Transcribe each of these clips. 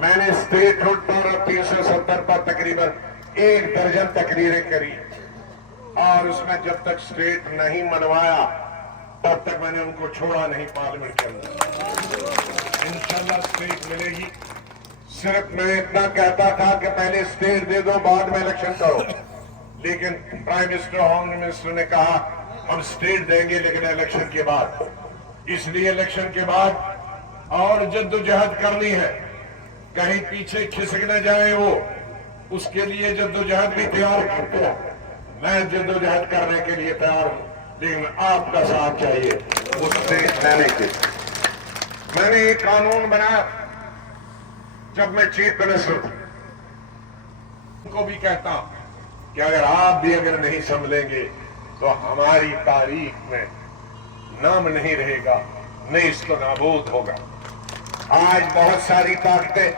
میں نے state hood پر 370 پر تقریباً 1 درجن تقریریں کری، اور اس میں جب تک اسٹیٹ نہیں منوایا تب تک میں نے ان کو چھوڑا نہیں پارلیمنٹ کے اندر۔ انشاءاللہ اسٹیٹ ملے گی۔ صرف میں اتنا کہتا تھا کہ پہلے اسٹیٹ دے دو، بعد میں الیکشن کرو، لیکن پرائم منسٹر ہوم منسٹر نے کہا ہم اسٹیٹ دیں گے لیکن الیکشن کے بعد۔ اس لیے الیکشن کے بعد اور جدوجہد کرنی ہے، کہیں پیچھے کھسک نہ جائیں وہ، اس کے لیے جدوجہد بھی تیار کرتے ہیں۔ میں جدوجہد کرنے کے لیے تیار ہوں، لیکن آپ کا ساتھ چاہیے اس سے لینے کے۔ میں نے ایک قانون بنایا جب میں چیف منسٹر تھا، ان کو بھی کہتا ہوں کہ اگر آپ بھی اگر نہیں سنبھلیں گے تو ہماری تاریخ میں نام نہیں رہے گا، نیست و نابود ہوگا۔ آج بہت ساری طاقتیں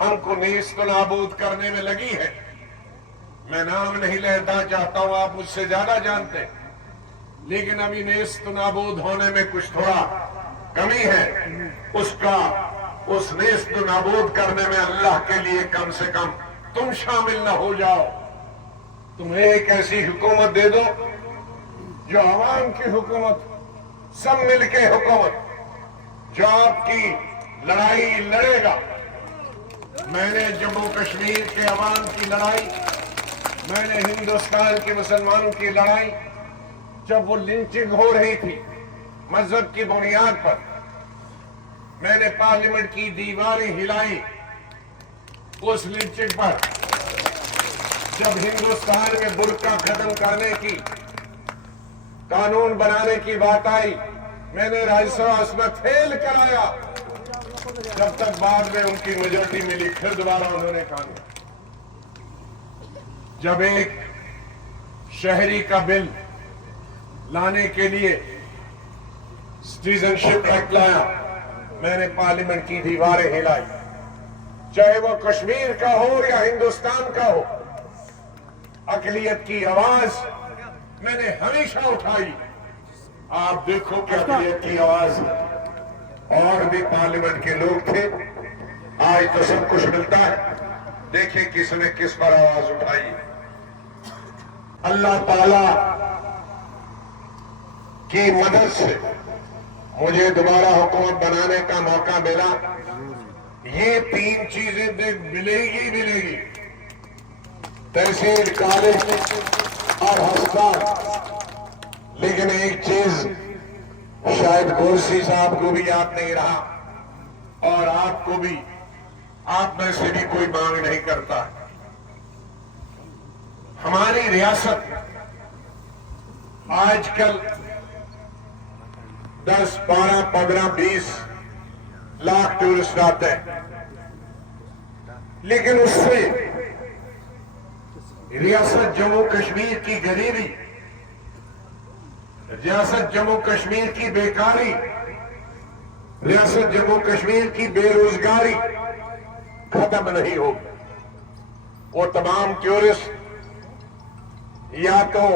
ہم کو نیست و نابود کرنے میں لگی ہے۔ میں نام نہیں لینا چاہتا ہوں، آپ مجھ سے زیادہ جانتے ہیں، لیکن ابھی نیست و نابود ہونے میں کچھ تھوڑا کمی ہے۔ اس نیست و نابود کرنے میں اللہ کے لیے کم سے کم تم شامل نہ ہو جاؤ۔ تم ایک ایسی حکومت دے دو جو عوام کی حکومت، سب مل کے حکومت، جو آپ کی لڑائی لڑے گا۔ میں نے جموں کشمیر کے عوام کی لڑائی، میں نے ہندوستان کے مسلمانوں کی لڑائی، جب وہ لنچنگ ہو رہی تھی مذہب کی بنیاد پر، میں نے پارلیمنٹ کی دیواریں ہلائی اس لنچنگ پر۔ جب ہندوستان میں برقع ختم کرنے کی، قانون بنانے کی بات آئی، میں نے راجیہ سبھا اس میں فیل کرایا، جب تک بعد میں ان کی میجورٹی ملی، پھر دوبارہ انہوں نے قانون۔ جب ایک شہری کا بل لانے کے لیے سٹیزن شپ ایکٹ لایا، میں نے پارلیمنٹ کی دیواریں ہلائی، چاہے وہ کشمیر کا ہو یا ہندوستان کا ہو۔ اقلیت کی آواز میں نے ہمیشہ اٹھائی۔ آپ دیکھو کہ اقلیت کی آواز اور بھی پارلیمنٹ کے لوگ تھے، آج تو سب کچھ ملتا ہے، دیکھیں کس نے کس پر آواز اٹھائی۔ اللہ تعالی کی مدد سے مجھے دوبارہ حکومت بنانے کا موقع ملا۔ یہ 3 چیزیں ملے گی، تحصیل، کالج اور ہسپتال۔ لیکن ایک چیز شاید گورسی صاحب کو بھی یاد نہیں رہا، اور آپ کو بھی، آپ میں سے بھی کوئی مانگ نہیں کرتا۔ ہماری ریاست آج کل 10، 12، 15، 20 لاکھ ٹورسٹ آتے ہیں، لیکن اس سے ریاست جموں کشمیر کی غریبی، ریاست جموں کشمیر کی بیکاری، ریاست جموں کشمیر کی بے روزگاری ختم نہیں ہوگی۔ وہ تمام ٹورسٹ یا تو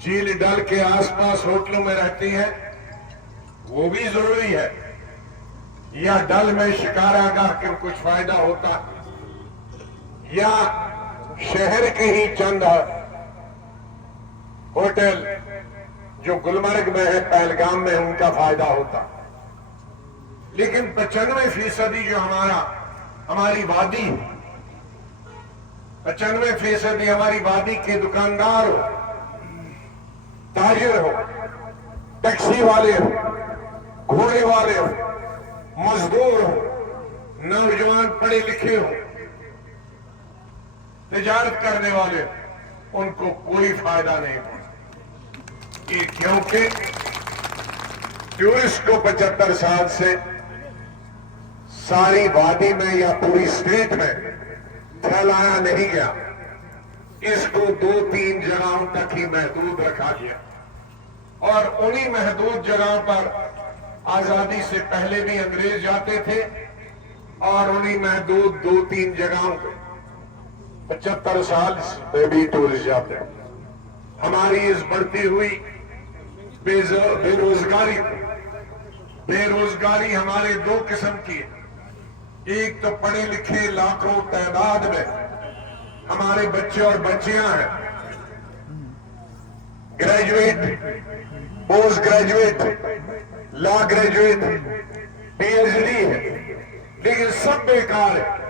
جھیل ڈل کے آس پاس ہوٹلوں میں رہتی ہیں، وہ بھی ضروری ہے، یا ڈل میں شکارہ گاہ کے کچھ فائدہ ہوتا، یا شہر کے ہی چند ہوٹل جو گلمرگ میں ہے، پہلگام میں، ان کا فائدہ ہوتا۔ لیکن 95% جو ہماری وادی، 95% ہماری وادی کے دکاندار ہو، تاجر ہو، ٹیکسی والے ہو، گھوڑے والے ہو، مزدور ہو، نوجوان پڑھے لکھے ہو، تجارت کرنے والے ہو، ان کو کوئی فائدہ نہیں پہنچا۔ کیونکہ ٹورسٹ کو 75 سال سے ساری وادی میں یا پوری اسٹیٹ میں پھیلایا نہیں گیا، اس کو 2-3 جگہوں تک ہی محدود رکھا گیا، اور انہی محدود جگہوں پر آزادی سے پہلے بھی انگریز جاتے تھے، اور انہی محدود 2-3 جگہوں پہ 75 سال سے بھی ٹورسٹ جاتے ہیں۔ ہماری اس بڑھتی ہوئی بے روزگاری ہمارے 2 قسم کی ہے۔ ایک تو پڑھے لکھے لاکھوں تعداد میں ہمارے بچے اور بچیاں ہیں، گریجویٹ، پوسٹ گریجویٹ، لا گریجویٹ، پی ایچ ڈی ہے، لیکن سب بیکار ہے۔